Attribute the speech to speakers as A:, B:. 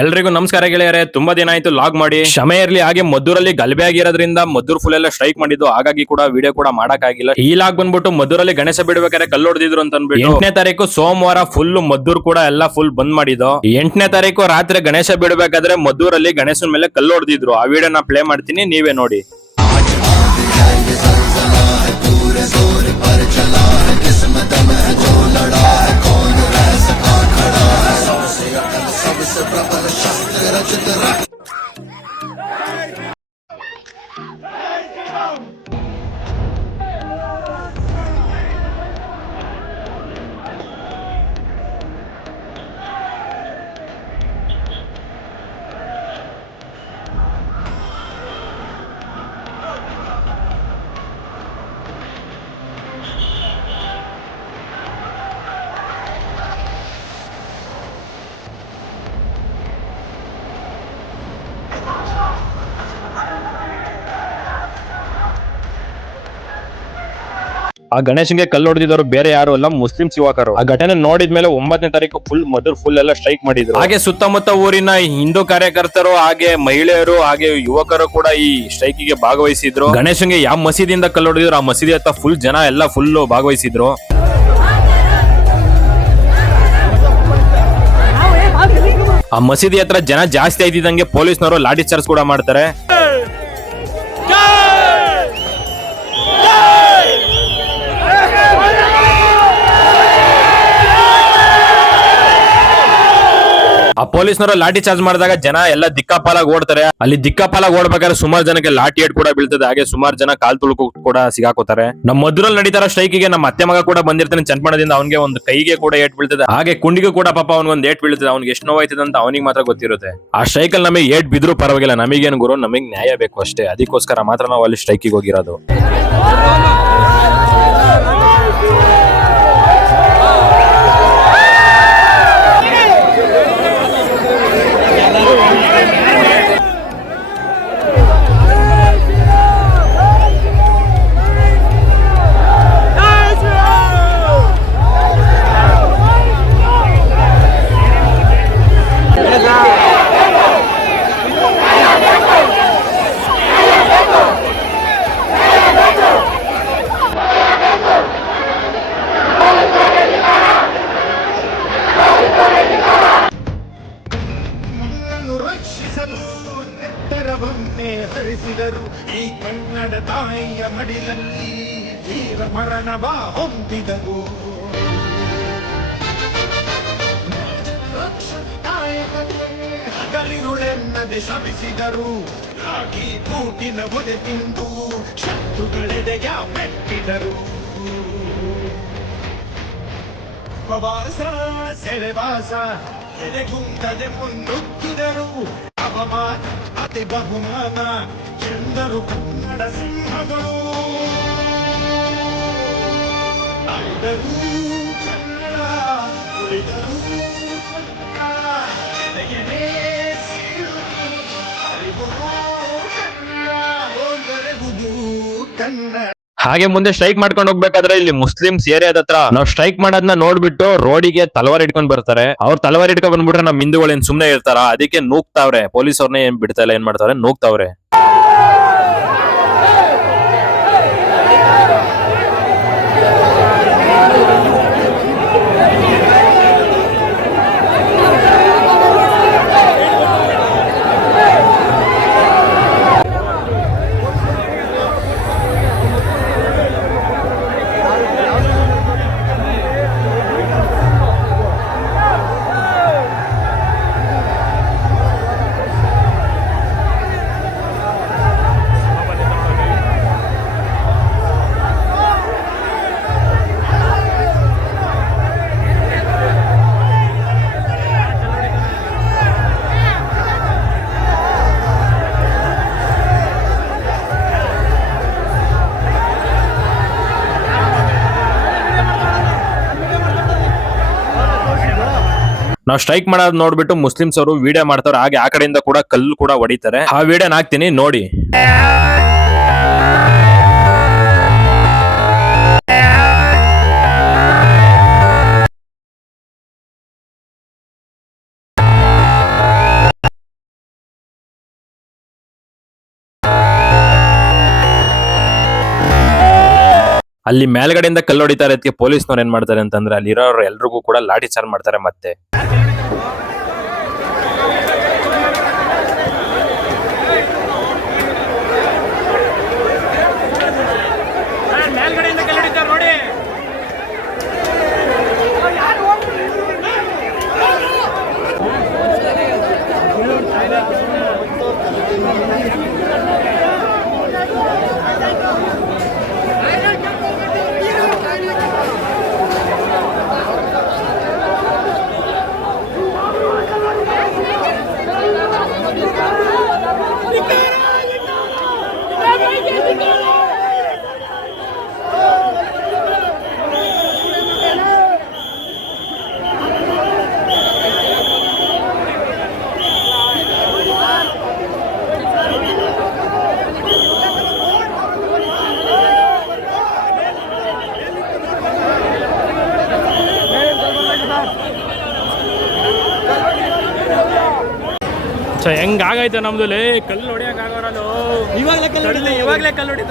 A: ಎಲ್ರಿಗೂ ನಮಸ್ಕಾರ ಗೆಳೆಯರೆ, ತುಂಬಾ ದಿನ ಆಯ್ತು ಲಾಗ್ ಮಾಡಿ. ಕ್ಷಮೆ ಇರ್ಲಿ, ಹಾಗೆ ಮದ್ದೂರಲ್ಲಿ ಗಲಭೆ ಆಗಿರೋದ್ರಿಂದ ಮದ್ದೂರ್ ಫುಲ್ ಎಲ್ಲ ಸ್ಟ್ರೈಕ್ ಮಾಡಿದ್ದು, ಹಾಗಾಗಿ ಕೂಡ ವಿಡಿಯೋ ಕೂಡ ಮಾಡಕ್ ಆಗಿಲ್ಲ ಈ ಲಾಗ್ ಬಂದ್ಬಿಟ್ಟು ಮದ್ದೂರಲ್ಲಿ ಗಣೇಶ ಬಿಡ್ಬೇಕಾದ್ರೆ ಕಲ್ಲು ಹೊಡೆದಿದ್ರು ಅಂತ ಅನ್ಬಿಟ್ಟು ಎಂಟನೇ ತಾರೀಕು ಸೋಮವಾರ ಫುಲ್ ಮದ್ದೂರ್ ಕೂಡ ಎಲ್ಲ ಫುಲ್ ಬಂದ್ ಮಾಡಿದ್ದು. ಎಂಟನೇ ತಾರೀಕು ರಾತ್ರಿ ಗಣೇಶ ಬಿಡ್ಬೇಕಾದ್ರೆ ಮದ್ದೂರಲ್ಲಿ ಗಣೇಶನ ಮೇಲೆ ಕಲ್ಲು ಹೊಡೆದಿದ್ರು. ಆ ವಿಡಿಯೋ ನಾ ಪ್ಲೇ ಮಾಡ್ತೀನಿ, ನೀವೇ ನೋಡಿ. ಆ ಗಣೇಶನ್ಗೆ ಕಲ್ಲು ಹೊಡೆದಿದ್ದವರು ಬೇರೆ ಯಾರು ಅಲ್ಲ, ಮುಸ್ಲಿಂ ಯುವಕರು ಆ ಘಟನೆ ನೋಡಿದ್ಮೇಲೆ ಒಂಬತ್ತನೇ ತಾರೀಕು ಫುಲ್ ಮೊದಲು ಫುಲ್ ಎಲ್ಲ ಸ್ಟ್ರೈಕ್ ಮಾಡಿದ್ರು. ಹಾಗೆ ಸುತ್ತಮುತ್ತ ಊರಿನ ಹಿಂದೂ ಕಾರ್ಯಕರ್ತರು, ಹಾಗೆ ಮಹಿಳೆಯರು, ಹಾಗೆ ಯುವಕರು ಕೂಡ ಈ ಸ್ಟ್ರೈಕ್ಗೆ ಭಾಗವಹಿಸಿದ್ರು. ಗಣೇಶನ್ಗೆ ಯಾವ ಮಸೀದಿಯಿಂದ ಕಲ್ಲು ಹೊಡೆದಿದ್ರು, ಆ ಮಸೀದಿ ಹತ್ತ ಫುಲ್ ಜನ ಎಲ್ಲ ಫುಲ್ ಭಾಗವಹಿಸಿದ್ರು. ಆ ಮಸೀದಿ ಹತ್ರ ಜನ ಜಾಸ್ತಿ ಆಯ್ತಿದ್ದಂಗೆ ಪೊಲೀಸ್ನವರು ಲಾಠಿ ಚಾರ್ಜ್ ಕೂಡ ಮಾಡ್ತಾರೆ. ಆ ಪೊಲೀಸ್ನವರು ಲಾಠಿ ಚಾರ್ಜ್ ಮಾಡಿದಾಗ ಜನ ಎಲ್ಲ ದಿಕ್ಕಾಪಾಲಾಗಿ ಓಡ್ತಾರೆ. ಅಲ್ಲಿ ದಿಕ್ಕಾಪಾಲಾಗಿ ಓಡ್ಬೇಕಾದ್ರೆ ಸುಮಾರು ಜನಕ್ಕೆ ಲಾಠಿ ಏಟ್ ಕೂಡ ಬೀಳ್ತದೆ. ಹಾಗೆ ಸುಮಾರು ಜನ ಕಾಲ್ ತುಳುಕು ಕೂಡ ಸಿಗಾಕೋತಾರೆ. ನಮ್ಮ ಮಧುರಲ್ಲಿ ನಡೀತಾರ ಸ್ಟ್ರೈಕಿಗೆ ನಮ್ಮ ಅತ್ತೆ ಮಗ ಕೂಡ ಬಂದಿರ್ತಾನೆ ಚನ್ಪಣದಿಂದ ಅವನಿಗೆ ಒಂದು ಕೈಗೆ ಕೂಡ ಏಟ್ ಬೀಳ್ತದೆ. ಹಾಗೆ ಕುಂಡಿಗೂ ಕೂಡ ಪಾಪ ಅವ್ನಿಗೆ ಏಟ್ ಬೀಳ್ತದೆ. ಅವ್ನಿಗೆ ಎಷ್ಟು ನೋವಾಯ್ತದೆ ಅಂತ ಅವನಿಗೆ ಮಾತ್ರ ಗೊತ್ತಿರುತ್ತೆ. ಆ ಸ್ಟ್ರೈಕ್ ನಮಗೆ ಏಟ್ ಬಿದ್ರು ಪರವಾಗಿಲ್ಲ. ನಮಗೇನು ಗುರು, ನಮಗೆ ನ್ಯಾಯ ಬೇಕು ಅಷ್ಟೇ. ಅದಕ್ಕೋಸ್ಕರ ಮಾತ್ರ ನಾವು ಅಲ್ಲಿ ಸ್ಟ್ರೈಕಿಗೆ ಹೋಗಿರೋದು.
B: ರಕ್ಷಿಸಲು ಎತ್ತರವನ್ನೇ ಹರಿಸಿದರು. ಈ ಕನ್ನಡ ತಾಯಿಯ ಮಡಿಲಲ್ಲಿ ವೀರ ಮರಣವ ಹೊಂದಿದರು ನಾಯಕನೇ ಹಗಲಿರುಳೆನ್ನದೆ ಶ್ರಮಿಸಿದರು ರಾಗಿ ಕೂಟಿನ ಬುದೆ ತಿಂದು ಶತ್ರುಗಳೆದೆಯ ಮೆಟ್ಟಿದರು ಉಪವಾಸ ಸೆಳೆವಾಸ ಎಲೆಗುಂದದೆ ಮುನ್ನುಗ್ಗಿದರು. ಅವಮಾನ ಅತಿ ಬಹುಮಾನ ಎಂದರು ಕನ್ನಡ ಸಿಂಹಗಳು ಆಯ್ದರು ಕನ್ನಡ ಉಳಿದರು ಕನ್ನಡ
A: ಹಾಗೆ ಮುಂದೆ ಸ್ಟ್ರೈಕ್ ಮಾಡ್ಕೊಂಡು ಹೋಗ್ಬೇಕಾದ್ರೆ ಇಲ್ಲಿ ಮುಸ್ಲಿಮ್ಸ್ ಏರಿಯಾದ ಹತ್ರ ನಾವು ಸ್ಟ್ರೈಕ್ ಮಾಡೋದನ್ನ ನೋಡ್ಬಿಟ್ಟು ರೋಡಿಗೆ ತಲವಾರ್ ಇಟ್ಕೊಂಡ್ ಬರ್ತಾರೆ. ಅವ್ರ ತಲವಾರ್ ಇಟ್ಕೊಂಡ್ ಬಂದ್ಬಿಟ್ರೆ ನಮ್ ಹಿಂದೂಗಳು ಏನ್ ಸುಮ್ನೆ ಇರ್ತಾರ? ಅದಕ್ಕೆ ನೂಗ್ತಾವ್ರೆ. ಪೊಲೀಸ್ ಅವ್ರನ್ನ ಏನ್ ಬಿಡ್ತಾ ಏನ್ ಮಾಡ್ತಾವ್ರೆ? ನೂಗ್ತಾವ್ರೆ. ನಾವು ಸ್ಟ್ರೈಕ್ ಮಾಡೋದ್ ನೋಡ್ಬಿಟ್ಟು ಮುಸ್ಲಿಮ್ಸ್ ಅವರು ವಿಡಿಯೋ ಮಾಡ್ತಾರೆ ಹಾಗೆ ಆ ಕಡೆಯಿಂದ ಕೂಡ ಕಲ್ಲು ಕೂಡ ಹೊಡಿತಾರೆ. ಆ ವಿಡಿಯೋನ ಹಾಕ್ತೀನಿ, ನೋಡಿ. ಅಲ್ಲಿ ಮೇಲ್ಗಡೆಯಿಂದ ಕಲ್ಲು ಹೊಡಿತಾರೆ ಅದಕ್ಕೆ ಪೊಲೀಸ್ನವ್ರು ಏನ್ ಮಾಡ್ತಾರೆ ಅಂತಂದ್ರೆ, ಅಲ್ಲಿರೋರು ಎಲ್ರಿಗೂ ಕೂಡ ಲಾಠಿ ಚಾರ್ಜ್ ಮಾಡ್ತಾರೆ ಮತ್ತೆ
C: ಮೇಲ್ಗಡೆಯಿಂದ ಕಲ್ಲಡಿತಾರೆ ನೋಡಿ ಹೆಂಗಾಗೈತೆ ನಮ್ದು ಲೇ ಕಲ್ಲು ಹೊಡಿಯಕ್ ಆಗೋರಲ್ಲ
D: ಇವಾಗಲೇ
C: ಇವಾಗ್ಲೇ ಕಲ್ಲು ಹೊಡಿತಾರ.